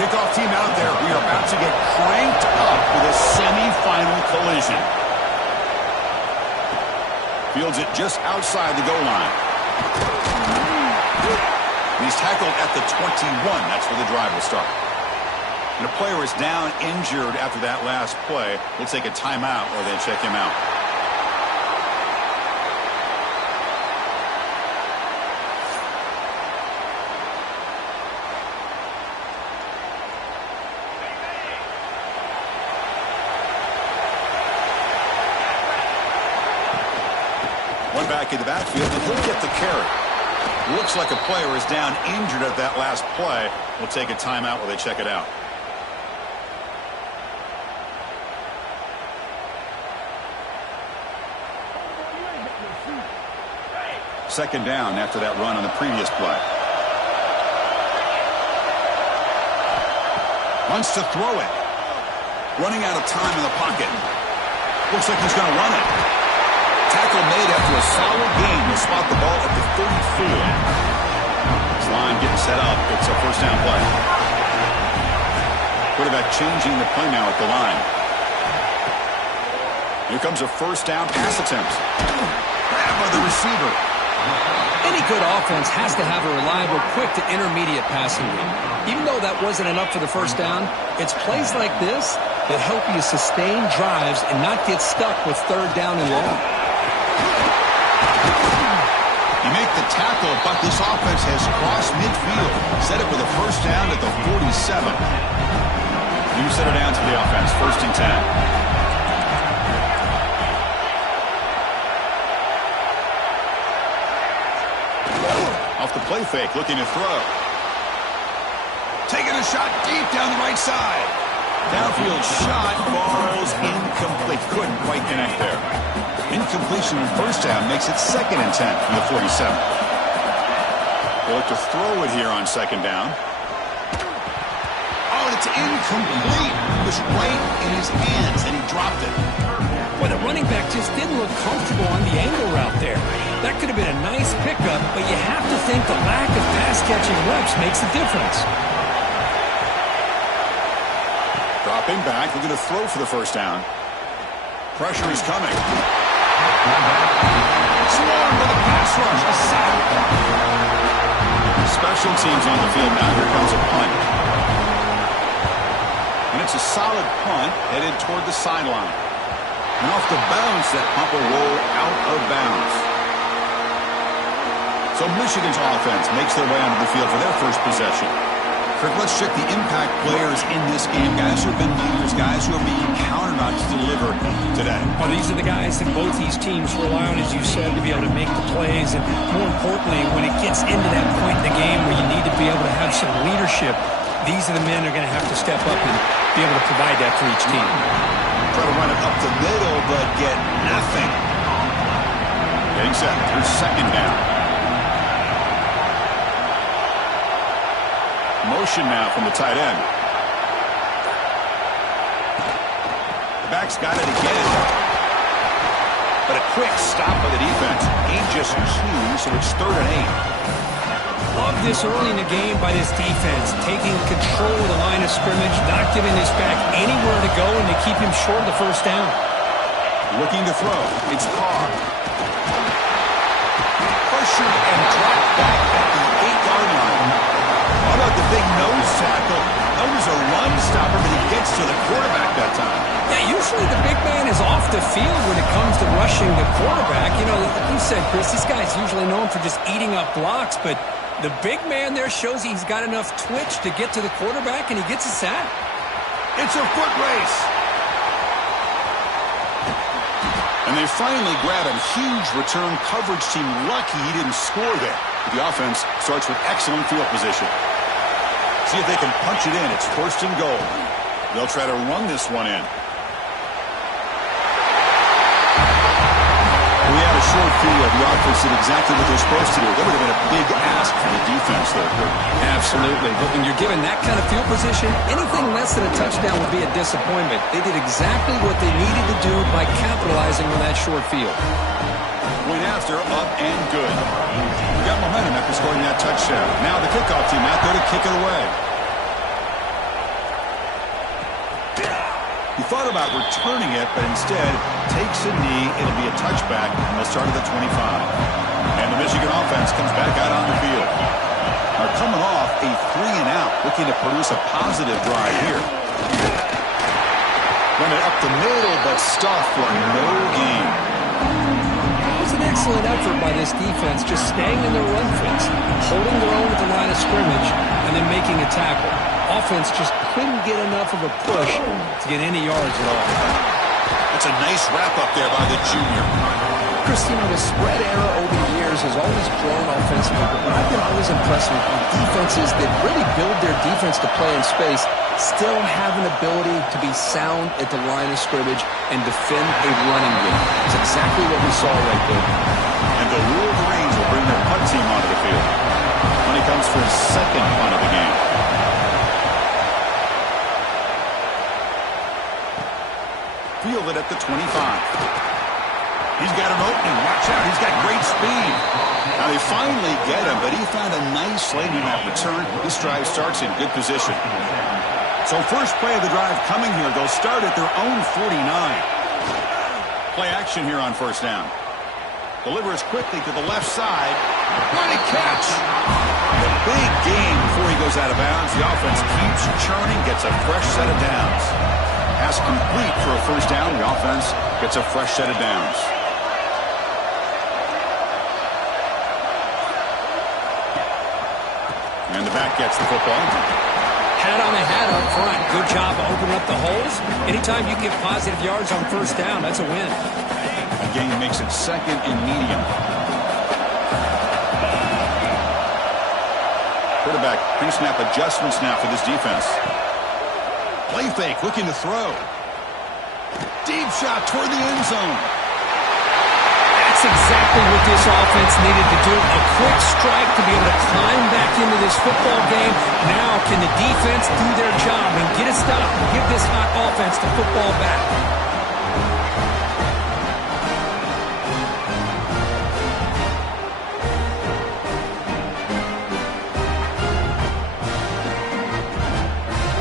Kickoff team out there. We are about to get cranked up with a semi-final collision. Fields it just outside the goal line. He's tackled at the 21. That's where the drive will start. And a player is down injured after that last play. We'll take a timeout or they check him out. One back in the backfield, and he'll get the carry. Looks like a player is down injured at that last play. We'll take a timeout while they check it out. Second down after that run on the previous play. Wants to throw it. Running out of time in the pocket. Looks like he's going to run it. Tackle made after a solid gain. Will spot the ball at the 34. This line getting set up. It's a first down play. Quarterback changing the play now at the line. Here comes a first down pass attempt. Grab by the receiver. Any good offense has to have a reliable, quick to intermediate passing game. Even though that wasn't enough for the first down, it's plays like this that help you sustain drives and not get stuck with third down and long. You make the tackle, but this offense has crossed midfield. Set it with a first down at the 47. You set it down to the offense. First and 10. Off the play fake, looking to throw. Taking a shot deep down the right side. Downfield shot falls incomplete. Couldn't quite connect there. Incompletion on first down makes it second and 10 from the 47. They'll look to throw it here on second down. Oh, it's incomplete. It was right in his hands, and he dropped it. Well, the running back just didn't look comfortable on the angle route there. That could have been a nice pickup, but you have to think the lack of pass-catching reps makes a difference. Dropping back, looking to throw for the first down. Pressure is coming. Swarm with a pass rush. A sack. Special teams on the field now. Here comes a punt. And it's a solid punt headed toward the sideline. And off the bounce, that punt will roll out of bounds. So Michigan's offense makes their way onto the field for their first possession. Kirk, let's check the impact players in this game. Guys who have been leaders, guys who are being counted on to deliver today. Well, these are the guys that both these teams rely on, as you said, to be able to make the plays. And more importantly, when it gets into that point in the game where you need to be able to have some leadership, these are the men who are going to have to step up and be able to provide that for each team. Try to run it up the middle, but get nothing. Getting set. Here's second down. Motion now from the tight end. The back's got it again. But a quick stop by the defense. Gain just 2, so it's 3rd and 8. Love this early in the game by this defense. Taking control of the line of scrimmage, not giving this back anywhere to go, and to keep him short of the first down. Looking to throw. It's Carr. Pressured and dropped back at the 8-yard line. How about the big nose tackle? Known as a run stopper, but he gets to the quarterback that time. Yeah, usually the big man is off the field when it comes to rushing the quarterback. You know, like you said, Chris, this guy's usually known for just eating up blocks, but the big man there shows he's got enough twitch to get to the quarterback, and he gets a sack. It's a foot race. And they finally grab him. Huge return coverage team. Lucky he didn't score there. The offense starts with excellent field position. See if they can punch it in. It's 1st and goal. They'll try to run this one in. We had a short field. The offense did exactly what they're supposed to do. That would have been a big ask for the defense there. Absolutely. But when you're given that kind of field position, anything less than a touchdown would be a disappointment. They did exactly what they needed to do by capitalizing on that short field. Point after, up and good. We got momentum after scoring that touchdown. Now the kickoff team out there to kick it away. He thought about returning it, but instead takes a knee. It'll be a touchback, and they'll start at the 25. And the Michigan offense comes back out on the field. They're coming off a 3-and-out, looking to produce a positive drive here. Run it up the middle, but stuffed for no gain. It was an excellent effort by this defense, just staying in their run fence, holding their own at the line of scrimmage, and then making a tackle. Offense just couldn't get enough of a push to get any yards at all. That's a nice wrap-up there by the junior. Christina, the spread era over the years has always grown offensively, but I've been always impressed with defenses that really build their defense to play in space, still have an ability to be sound at the line of scrimmage and defend a running game. It's exactly what we saw right there. And the Wolverines will bring their punt team onto the field when he comes for his second punt of the game. Field it at the 25. He's got an opening. Watch out. He's got great speed. Now they finally get him, but he found a nice lane in that return. This drive starts in good position. So first play of the drive coming here. They'll start at their own 49. Play action here on first down. Delivers quickly to the left side. What a catch. A big gain before he goes out of bounds. The offense keeps churning, gets a fresh set of downs. Pass complete for a first down. The offense gets a fresh set of downs. And the back gets the football. Hat on a hat up front. Good job of opening up the holes. Anytime you get positive yards on first down, that's a win. The game makes it second and medium. Quarterback pre-snap adjustments now for this defense. Play fake, looking to throw. Deep shot toward the end zone. That's exactly what this offense needed to do. A quick strike to be able to climb back into this football game. Now can the defense do their job and get a stop and give this hot offense the football back?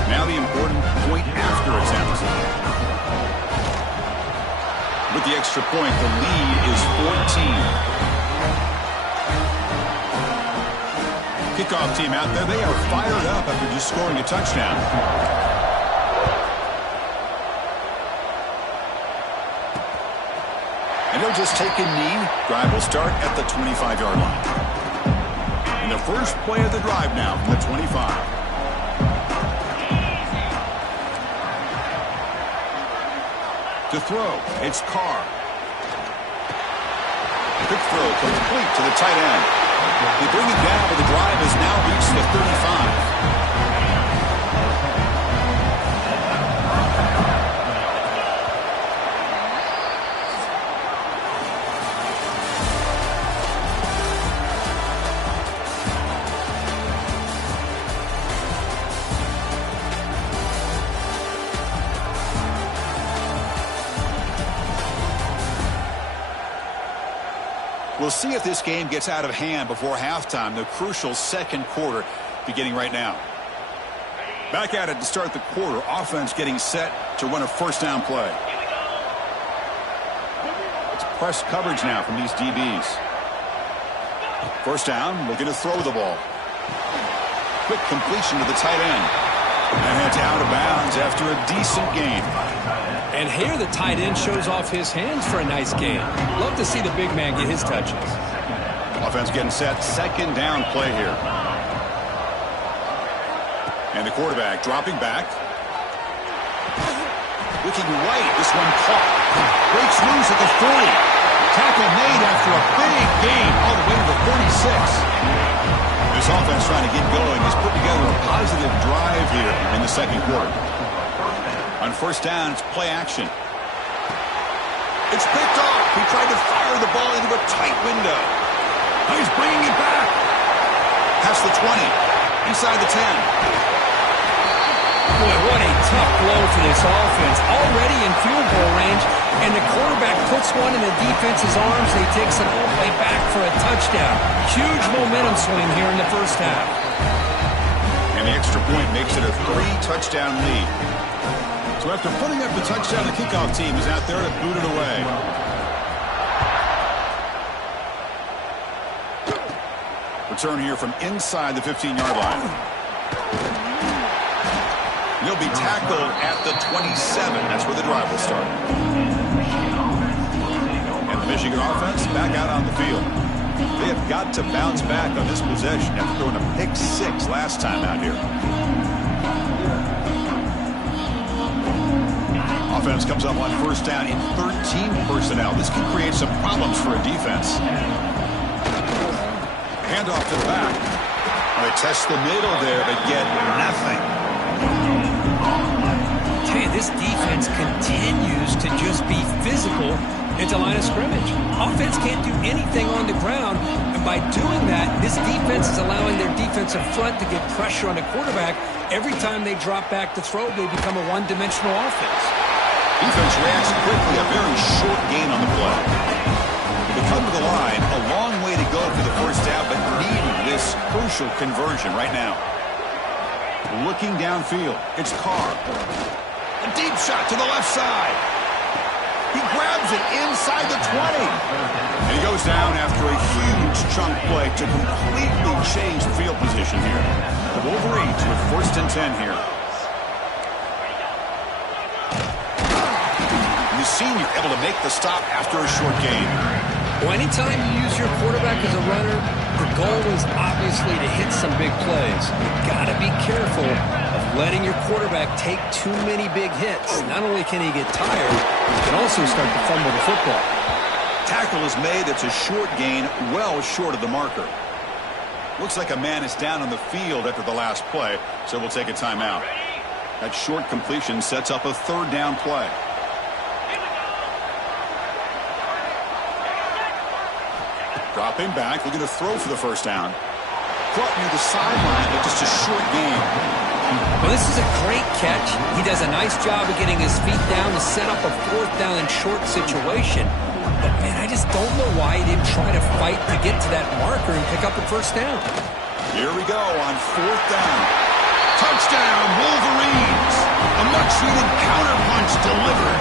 Now the important point after attempt. With the extra point, the lead is 14. Kickoff team out there. They are fired up after just scoring a touchdown. And they'll just take a knee. Drive will start at the 25-yard line. And the first play of the drive now from the 25. To throw, it's Carr. Quick throw complete to the tight end. They bring it down, but the drive has now reached the 35. We'll see if this game gets out of hand before halftime, the crucial second quarter beginning right now. Back at it to start the quarter. Offense getting set to run a first down play. It's press coverage now from these DBs. First down, looking to throw the ball. Quick completion to the tight end. And heads out of bounds after a decent gain. And here the tight end shows off his hands for a nice gain. Love to see the big man get his touches. Offense getting set. Second down play here. And the quarterback dropping back. Looking right. This one caught. Breaks loose at the 40. Tackle made after a big gain all the way to the 36. This offense trying to get going. He's put together a positive drive here in the second quarter. On first down, it's play action. It's picked off. He tried to fire the ball into a tight window. Now he's bringing it back. Past the 20. Inside the 10. Boy, what a tough blow for this offense. Already in field goal range, and the quarterback puts one in the defense's arms. He takes it all the way back for a touchdown. Huge momentum swing here in the first half. And the extra point makes it a 3-touchdown lead. So after putting up the touchdown, the kickoff team is out there to boot it away. Return here from inside the 15-yard line. He'll be tackled at the 27. That's where the drive will start. And the Michigan offense back out on the field. They have got to bounce back on this possession after throwing a pick 6 last time out here. Offense comes up on first down in 13 personnel. This can create some problems for a defense. Handoff to the back. They test the middle there, but get nothing. Hey, this defense continues to just be physical at the line of scrimmage. Offense can't do anything on the ground, and by doing that, this defense is allowing their defensive front to get pressure on the quarterback. Every time they drop back to throw, they become a one-dimensional offense. Defense reacts quickly, a very short gain on the play. They come to the line, a long way to go for the first down, but needing this crucial conversion right now. Looking downfield, it's Carr. A deep shot to the left side. He grabs it inside the 20. And he goes down after a huge chunk play to completely change the field position here. The Wolverines with first and 10 here. The senior able to make the stop after a short gain. Well, anytime you use your quarterback as a runner, the goal is obviously to hit some big plays. You've got to be careful of letting your quarterback take too many big hits. Not only can he get tired, he can also start to fumble the football. Tackle is made. It's a short gain, well short of the marker. Looks like a man is down on the field after the last play, so we'll take a timeout. That short completion sets up a third down play. Dropping back, looking to throw for the first down. Caught near the sideline, but just a short gain. Well, this is a great catch. He does a nice job of getting his feet down to set up a fourth down and short situation. But, man, I just don't know why he didn't try to fight to get to that marker and pick up a first down. Here we go on fourth down. Touchdown, Wolverines! A much-needed counterpunch delivered.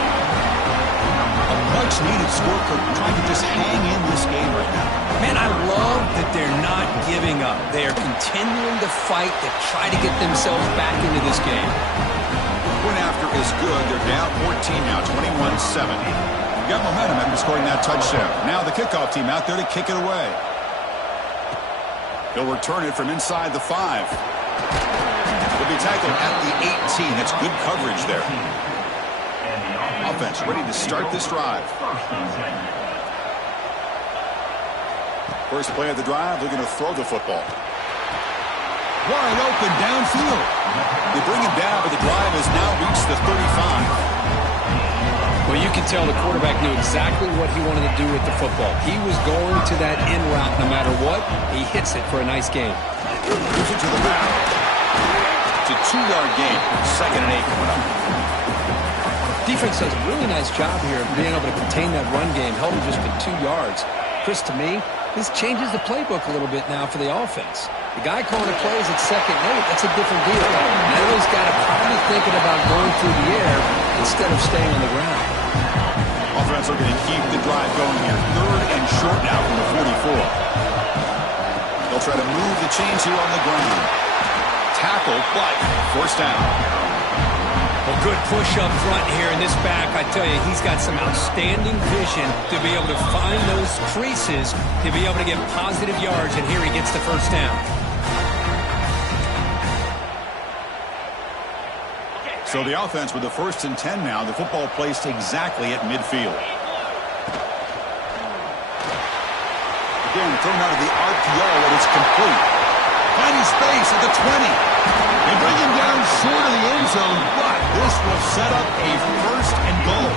A much-needed score, trying to just hang in this game right now. Man, I love that they're not giving up. They are continuing to fight to try to get themselves back into this game. Point after is good. They're down 14 now, 21-7. We've got momentum after scoring that touchdown. Now the kickoff team out there to kick it away. He'll return it from inside the 5. He'll be tackled at the 18. That's good coverage there. Offense ready to start this drive. First play of the drive, looking to throw the football. Wide open downfield. They bring him down, but the drive has now reached the 35. Well, you can tell the quarterback knew exactly what he wanted to do with the football. He was going to that in route no matter what. He hits it for a nice gain. Moves it to the back. It's a 2-yard gain. 2nd and 8 coming up. Defense does a really nice job here of being able to contain that run game, held him just to 2 yards. Chris, to me, this changes the playbook a little bit now for the offense. The guy calling the plays at 2nd and 8, that's a different deal. Now he's got to probably thinking about going through the air instead of staying on the ground. Offense looking to keep the drive going here. 3rd and short now from the 44. They'll try to move the chains here on the ground. Tackle, but first down. Well, good push up front here in this back. I tell you, he's got some outstanding vision to be able to find those creases, to be able to get positive yards, and here he gets the first down. So the offense with the 1st and 10 now, the football placed exactly at midfield. Again, thrown out of the RPO, and it's complete. Finding space at the 20. They bring him down short of the end zone, but this will set up a 1st and goal.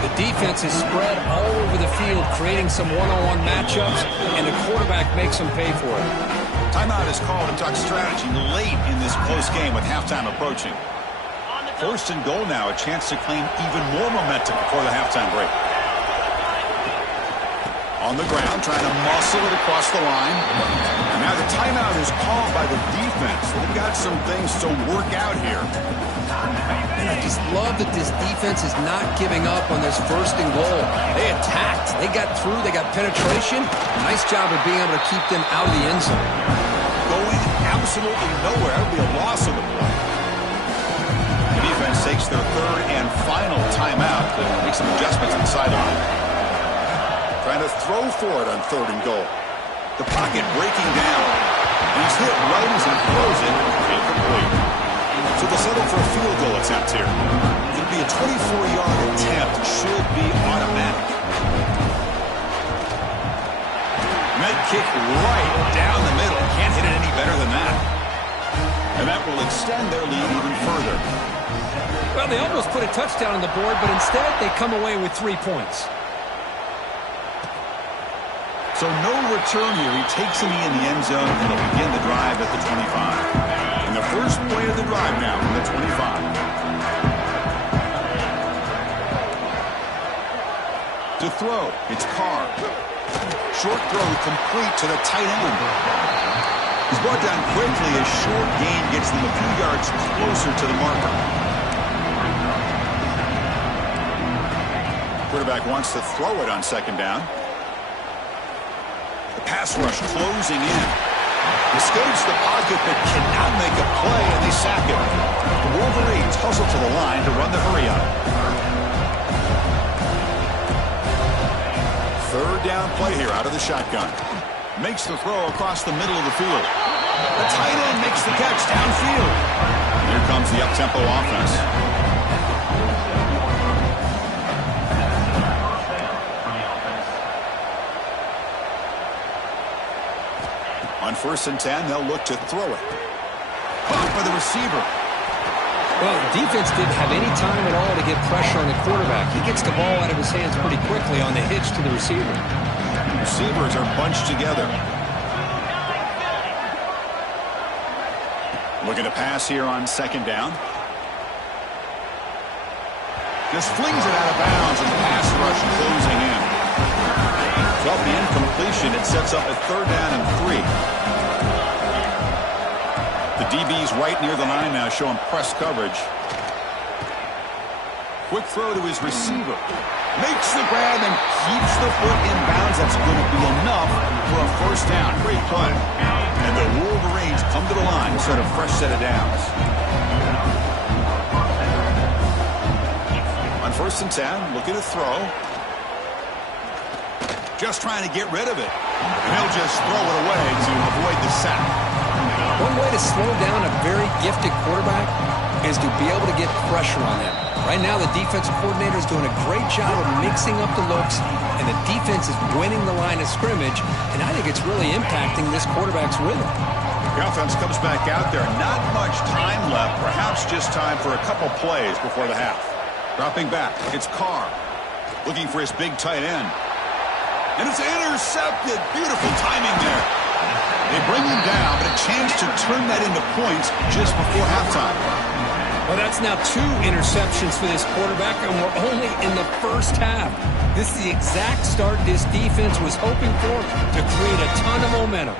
The defense is spread all over the field, creating some one-on-one matchups, and the quarterback makes them pay for it. Timeout is called to talk strategy late in this close game with halftime approaching. 1st and goal now, a chance to claim even more momentum before the halftime break. On the ground, trying to muscle it across the line. And now the timeout is called by the defense. They've got some things to work out here. And I just love that this defense is not giving up on this 1st and goal. They attacked. They got through. They got penetration. Nice job of being able to keep them out of the end zone. Going absolutely nowhere. That would be a loss of the play. The defense takes their 3rd and final timeout to make some adjustments on the sideline. Trying to throw for it on 3rd and goal. The pocket breaking down. And he's hit right as he throws it. Incomplete. So they'll settle for a field goal attempt here. It'll be a 24-yard attempt. Should be automatic. Med kick right down the middle. Can't hit it any better than that. And that will extend their lead even further. Well, they almost put a touchdown on the board, but instead they come away with 3 points. So no return here. He takes him in the end zone, and he'll begin the drive at the 25. And the first play of the drive now from the 25. To throw, it's Carr. Short throw complete to the tight end. He's brought down quickly as short gain gets them a few yards closer to the marker. Quarterback wants to throw it on 2nd down. The pass rush closing in. Escapes the pocket but cannot make a play, and they sack him. The Wolverines hustle to the line to run the hurry-up. 3rd down play here out of the shotgun. Makes the throw across the middle of the field. The tight end makes the catch downfield. Here comes the up-tempo offense. On 1st and 10, they'll look to throw it. Caught by the receiver. Well, the defense didn't have any time at all to get pressure on the quarterback. He gets the ball out of his hands pretty quickly on the hitch to the receiver. Receivers are bunched together. Looking to pass here on 2nd down. Just flings it out of bounds, and the pass rush closing in. Well, the incompletion, it sets up a 3rd down and 3. The DB's right near the line now, showing press coverage. Quick throw to his receiver. Makes the grab and keeps the foot in bounds. That's going to be enough for a 1st down. Great play. And the Wolverines come to the line, set a fresh set of downs. On 1st and 10, looking to throw. Just trying to get rid of it. And he'll just throw it away to avoid the sack. One way to slow down a very gifted quarterback is to be able to get pressure on them. Right now, the defensive coordinator is doing a great job of mixing up the looks, and the defense is winning the line of scrimmage, and I think it's really impacting this quarterback's rhythm. The offense comes back out there. Not much time left. Perhaps just time for a couple plays before the half. Dropping back, it's Carr. Looking for his big tight end. And it's intercepted. Beautiful timing there. They bring him down, but a chance to turn that into points just before halftime. Well, that's now 2 interceptions for this quarterback, and we're only in the 1st half. This is the exact start this defense was hoping for to create a ton of momentum.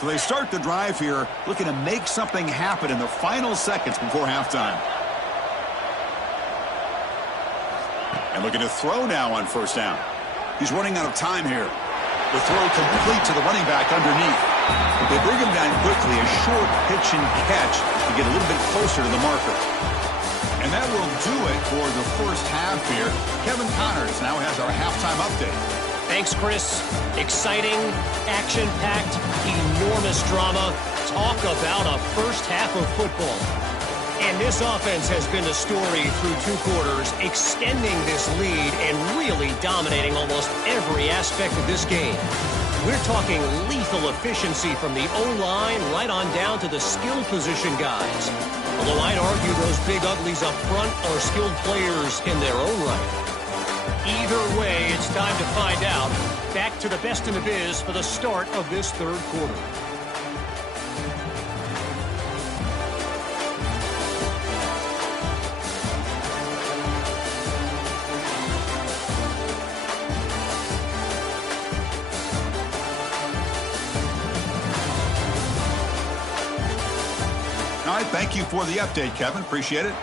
So they start the drive here, looking to make something happen in the final seconds before halftime. And looking to throw now on 1st down. He's running out of time here. The throw complete to the running back underneath. They bring him down quickly, a short pitch and catch to get a little bit closer to the marker. And that will do it for the 1st half here. Kevin Connors now has our halftime update. Thanks, Chris. Exciting, action-packed, enormous drama. Talk about a 1st half of football. And this offense has been the story through 2 quarters, extending this lead and really dominating almost every aspect of this game. We're talking lethal efficiency from the O-line right on down to the skill position guys. Although I'd argue those big uglies up front are skilled players in their own right. Either way, it's time to find out. Back to the best in the biz for the start of this 3rd quarter. Thank you for the update, Kevin. Appreciate it.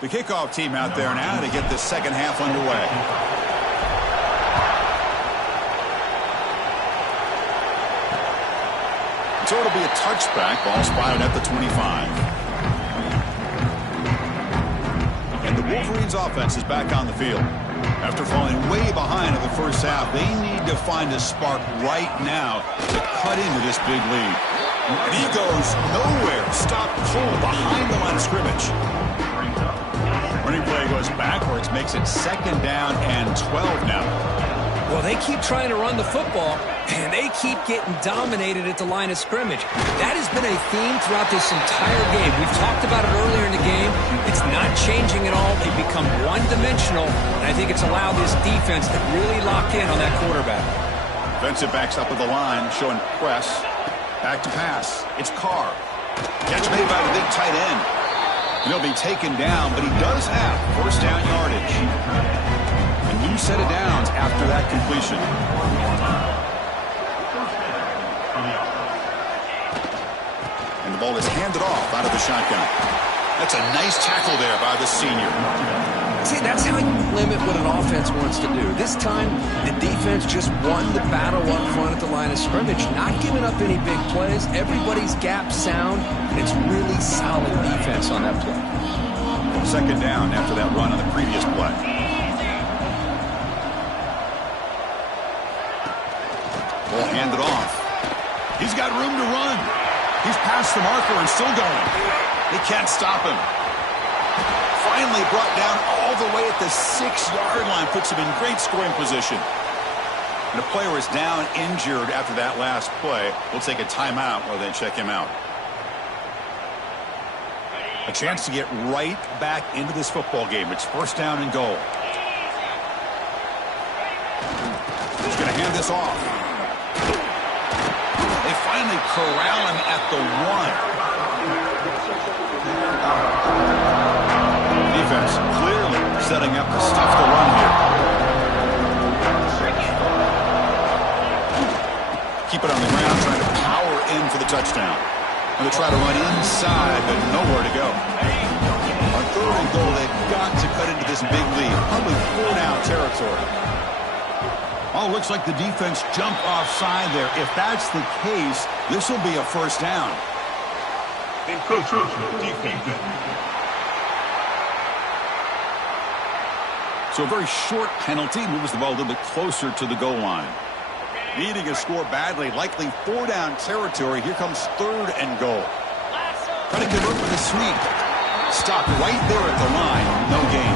The kickoff team out there now to get the second half underway. So it'll be a touchback. Ball spotted at the 25. And the Wolverines offense is back on the field. After falling way behind in the first half, they need to find a spark right now to cut into this big lead. And he goes nowhere. Stop pull behind the line of scrimmage. Running play goes backwards, makes it second down and 12 now. Well, they keep trying to run the football, and they keep getting dominated at the line of scrimmage. That has been a theme throughout this entire game. We've talked about it earlier in the game. It's not changing at all. They've become one-dimensional, and I think it's allowed this defense to really lock in on that quarterback. Defensive backs up at the line, showing press. Back to pass. It's Carr. Catch made by the big tight end. And he'll be taken down, but he does have first down yardage. A new set of downs after that completion. And the ball is handed off out of the shotgun. That's a nice tackle there by the senior. See, that's how you limit what an offense wants to do. This time, the defense just won the battle up front at the line of scrimmage, not giving up any big plays. Everybody's gap sound, and it's really solid defense on that play. Second down after that run on the previous play. Ball handed off. He's got room to run. He's past the marker and still going. They can't stop him. Finally brought down all the way at the 6-yard line. Puts him in great scoring position. And the player is down injured after that last play. We'll take a timeout while they check him out. A chance to get right back into this football game. It's first down and goal. He's going to hand this off. They finally corral him at the 1. Defense clearly setting up to stuff the run here. Keep it on the ground, trying to power in for the touchdown. And they try to run inside, but nowhere to go. On third and goal, they've got to cut into this big lead. Probably 4-down territory. Oh, looks like the defense jumped offside there. If that's the case, this will be a first down. So a very short penalty moves the ball a little bit closer to the goal line. Needing a score badly, likely 4-down territory. Here comes third and goal. Trying to convert with a sweep. Stopped right there at the line. No gain.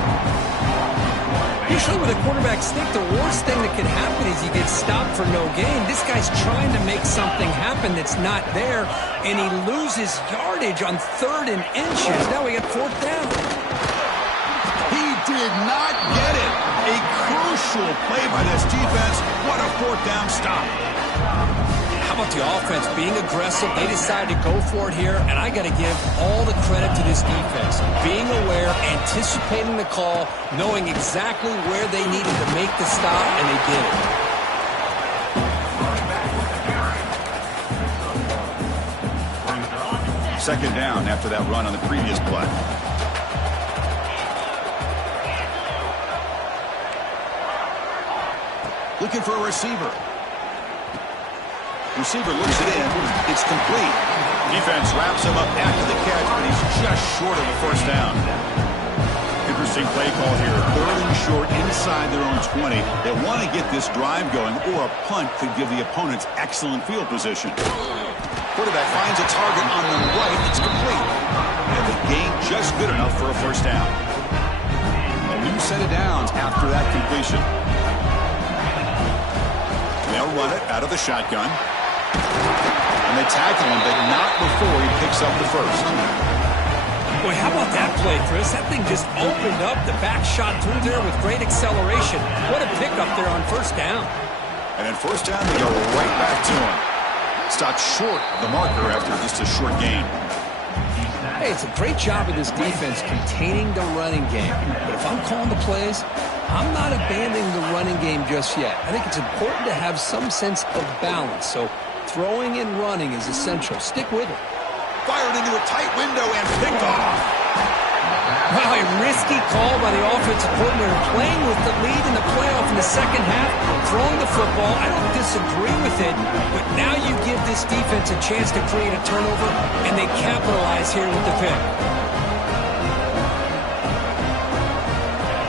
Usually with a quarterback sneak, the worst thing that can happen is you get stopped for no gain. This guy's trying to make something happen that's not there, and he loses yardage on 3rd and inches. Now we got 4th down. He did not get it. A crucial play by this defense. What a 4th down stop. How about the offense being aggressive? They decided to go for it here, and I got to give all the credit to this defense. Being aware, anticipating the call, knowing exactly where they needed to make the stop, and they did it. Second down after that run on the previous play. Looking for a receiver. Receiver looks it in. It's complete. Defense wraps him up after the catch, but he's just short of the first down. Interesting play call here. 3rd and short inside their own 20. They want to get this drive going, or a punt could give the opponents excellent field position. Quarterback finds a target on the right. It's complete. And the gain just good enough for a first down. A new set of downs after that completion. They'll run it out of the shotgun. And they tackle him, but not before he picks up the first. Boy, how about that play, Chris? That thing just opened up. The back shot through there with great acceleration. What a pickup there on first down. And then first down, they go right back to him. Stopped short of the marker after just a short gain. Hey, it's a great job of this defense containing the running game. But if I'm calling the plays, I'm not abandoning the running game just yet. I think it's important to have some sense of balance. So throwing and running is essential. Stick with it. fired into a tight window and picked off. Wow, a risky call by the offensive coordinator, playing with the lead in the playoff in the second half, throwing the football. I don't disagree with it, but now you give this defense a chance to create a turnover, and they capitalize here with the pick.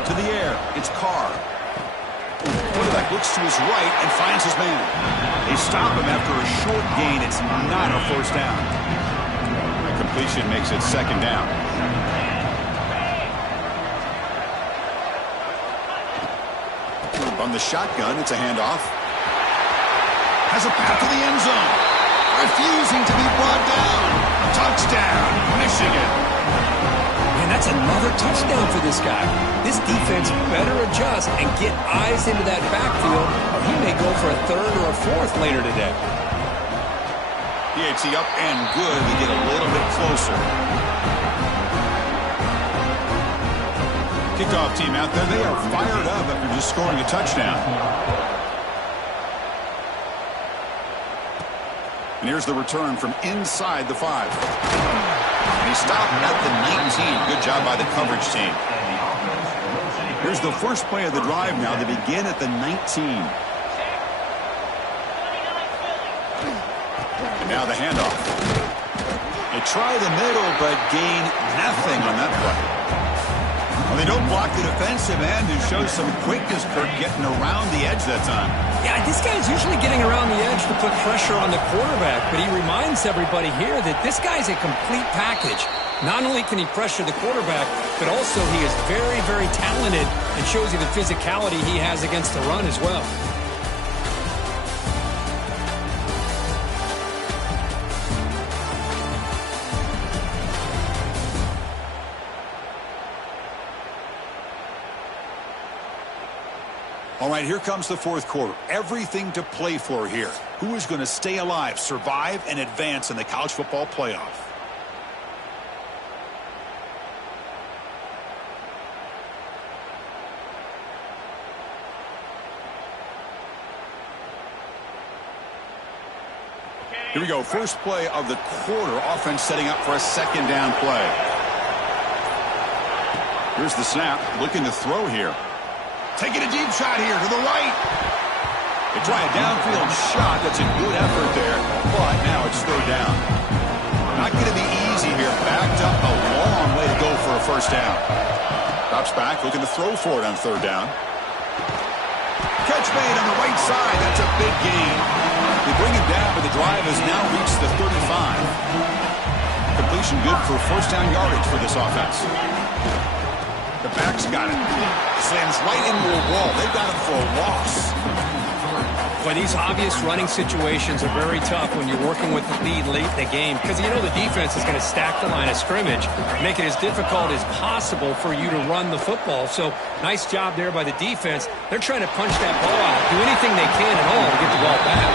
To the air, it's Carr. Quarterback looks to his right and finds his man. They stop him after a short gain. It's not a first down. The completion makes it second down. From the shotgun, it's a handoff. Has a path to the end zone. Refusing to be brought down. Touchdown, Michigan. Man, that's another touchdown for this guy. This defense better adjust and get eyes into that backfield, or he may go for a third or a fourth later today. PAT up and good. We get a little bit closer. Kickoff team out there. They are fired up after just scoring a touchdown. And here's the return from inside the 5. And he stopped at the 19. Good job by the coverage team. Here's the first play of the drive now. They begin at the 19. And now the handoff. They try the middle, but gain nothing on that play. Well, they don't block the defensive end, who shows some quickness for getting around the edge that time. Yeah, this guy's usually getting around the edge to put pressure on the quarterback, but he reminds everybody here that this guy's a complete package. Not only can he pressure the quarterback, but also he is very, very talented and shows you the physicality he has against the run as well. All right, here comes the fourth quarter. Everything to play for here. Who is going to stay alive, survive, and advance in the college football playoff? Here we go. First play of the quarter. Offense setting up for a second down play. Here's the snap. Looking to throw here. Taking a deep shot here to the right. They try a downfield shot. That's a good effort there, but now it's third down. Not going to be easy here. Backed up a long way to go for a first down. Drops back, looking to throw for it on third down. Catch made on the right side. That's a big gain. They bring him down, but the drive has now reached the 35. Completion good for first down yardage for this offense. The back's got it. Slams right into a wall. They've got him for a loss. But these obvious running situations are very tough when you're working with the lead late in the game, because you know the defense is going to stack the line of scrimmage, make it as difficult as possible for you to run the football. So nice job there by the defense. They're trying to punch that ball out, do anything they can at all to get the ball back.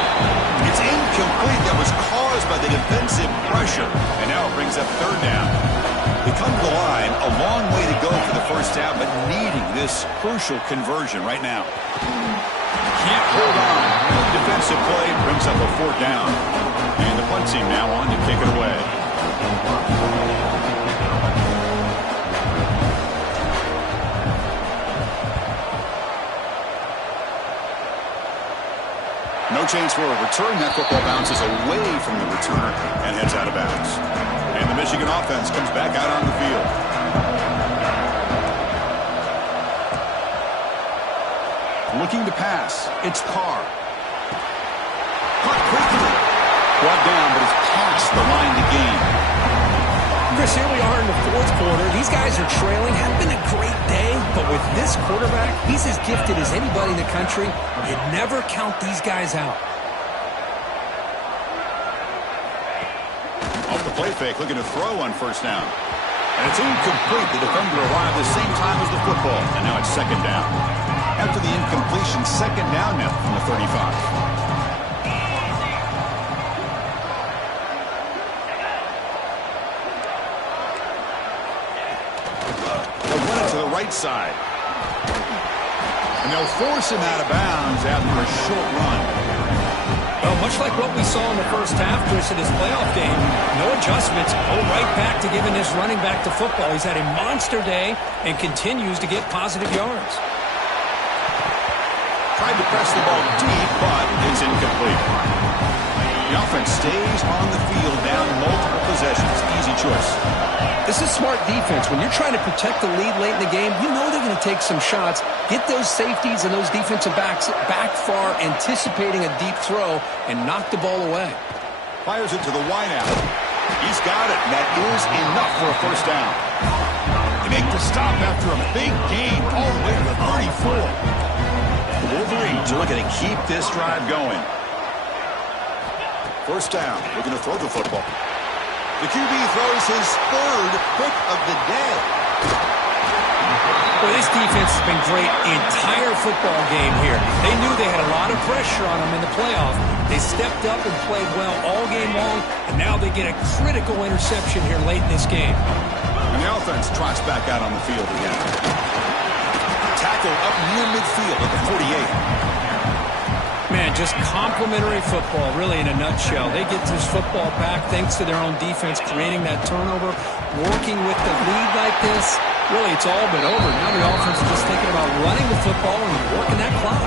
It's incomplete. That was caused by the defensive pressure. And now it brings up third down. They come to the line, a long way to go for the first down, but needing this crucial conversion right now. Can't hold on. Good defensive play brings up a fourth down. And the punt team now on to kick it away. No chance for a return. That football bounces away from the returner and heads out of bounds. And the Michigan offense comes back out on the field. Looking to pass. It's Carr. Caught quickly. Brought down, but it's past the line to gain. Chris, here we are in the fourth quarter. These guys are trailing. Hasn't been a great day, but with this quarterback, he's as gifted as anybody in the country. You never count these guys out. Off the play fake, looking to throw on first down. And it's incomplete. The defender arrived the same time as the football. And now it's second down. After the incompletion, second down now from the 35. Right side. And they'll force him out of bounds after a short run. Well, much like what we saw in the first half, Chris, of this playoff game, no adjustments, go right back to giving this running back to football. He's had a monster day and continues to get positive yards. Tried to press the ball deep, but it's incomplete. The offense stays on the field down multiple possessions. Easy choice. This is smart defense. When you're trying to protect the lead late in the game, you know they're going to take some shots, get those safeties and those defensive backs back far, anticipating a deep throw, and knock the ball away. Fires it to the wideout. He's got it. That is enough for a first down. They make the stop after a big gain all the way to the 34. The Wolverines are looking to keep this drive going. First down, looking to throw the football. The QB throws his third pick of the day. Well, this defense has been great the entire football game here. They knew they had a lot of pressure on them in the playoff. They stepped up and played well all game long, and now they get a critical interception here late in this game. And the offense trots back out on the field again. Tackle up near midfield at the 48. Man, just complimentary football, really, in a nutshell. They get this football back thanks to their own defense, creating that turnover, working with the lead like this. Really, it's all but over. Now the offense is just thinking about running the football and working that clock.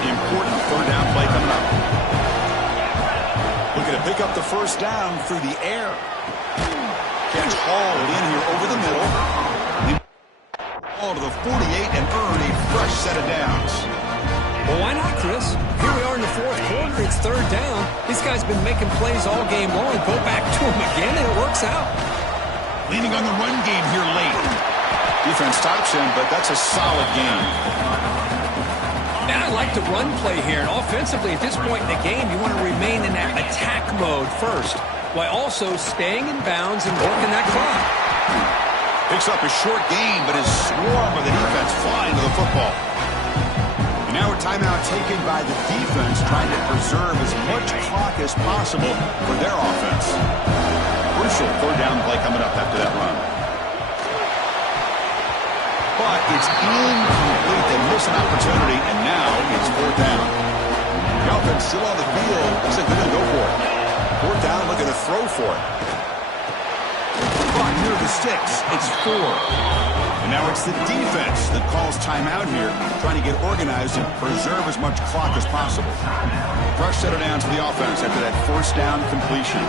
Important third down play coming up. Looking to pick up the first down through the air. Catch hauled in here over the middle. Ball to the 48 and earn a fresh set of downs. Well, why not, Chris? Here we are in the fourth quarter. It's third down. This guy's been making plays all game long. Go back to him again, and it works out. Leaning on the run game here late. Defense stops him, but that's a solid game. And I like the run play here. And offensively, at this point in the game, you want to remain in that attack mode first, while also staying in bounds and working that clock. Picks up a short gain, but his swarm of the defense flying to the football. And now a timeout taken by the defense, trying to preserve as much clock as possible for their offense. Crucial third down play coming up after that run. But it's incomplete. They miss an opportunity, and now it's fourth down. The offense still on the field. Looks like they're going to go for it. Fourth down, looking to throw for it. Clock near the sticks. It's 4. And now it's the defense that calls timeout here, trying to get organized and preserve as much clock as possible. Fresh set of downs for the offense after that first down completion.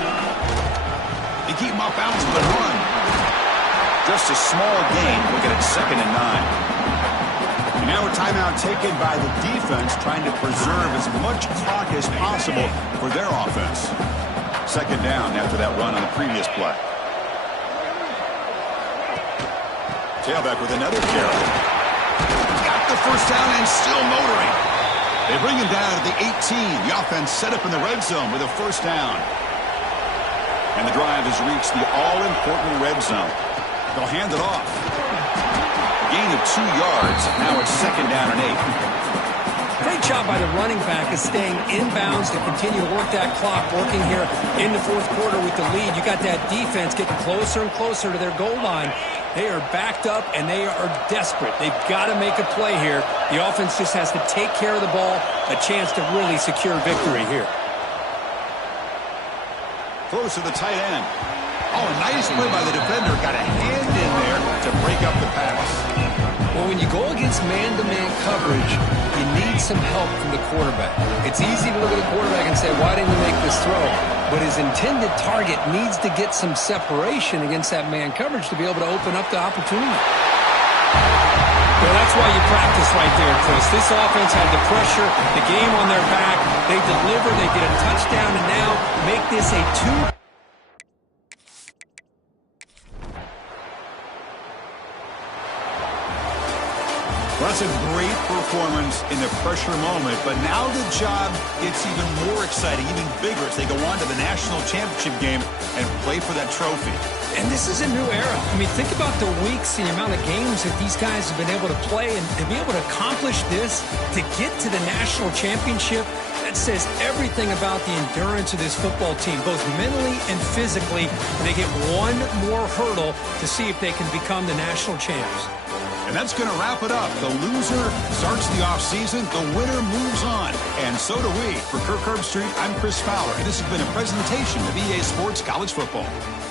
They keep him off balance with a run. Just a small gain. Looking at 2nd and 9. And now a timeout taken by the defense, trying to preserve as much clock as possible for their offense. 2nd down after that run on the previous play. Tailback with another carry. Got the first down and still motoring. They bring him down at the 18. The offense set up in the red zone with a first down. And the drive has reached the all-important red zone. They'll hand it off. Gain of 2 yards. Now it's 2nd down and 8. Great job by the running back is staying inbounds to continue to work that clock, working here in the fourth quarter with the lead. You got that defense getting closer and closer to their goal line. They are backed up, and they are desperate. They've got to make a play here. The offense just has to take care of the ball, a chance to really secure victory here. Throws to the tight end. Oh, nice play by the defender. Got a hand in there to break up the pass. Well, when you go against man-to-man coverage, you need some help from the quarterback. It's easy to look at the quarterback and say, why didn't he make this throw? But his intended target needs to get some separation against that man coverage to be able to open up the opportunity. Well, that's why you practice right there, Chris. This offense had the pressure, the game on their back. They deliver, they get a touchdown, and now make this a 2. Well, that's a great performance in the pressure moment, but now the job gets even more exciting, even bigger as they go on to the national championship game and play for that trophy. And this is a new era. I mean, think about the weeks, the amount of games that these guys have been able to play, and to be able to accomplish this, to get to the national championship, that says everything about the endurance of this football team, both mentally and physically. And they get one more hurdle to see if they can become the national champs. And that's going to wrap it up. The loser starts the offseason. The winner moves on. And so do we. For Kirk Herbstreit, I'm Chris Fowler. And this has been a presentation of EA Sports College Football.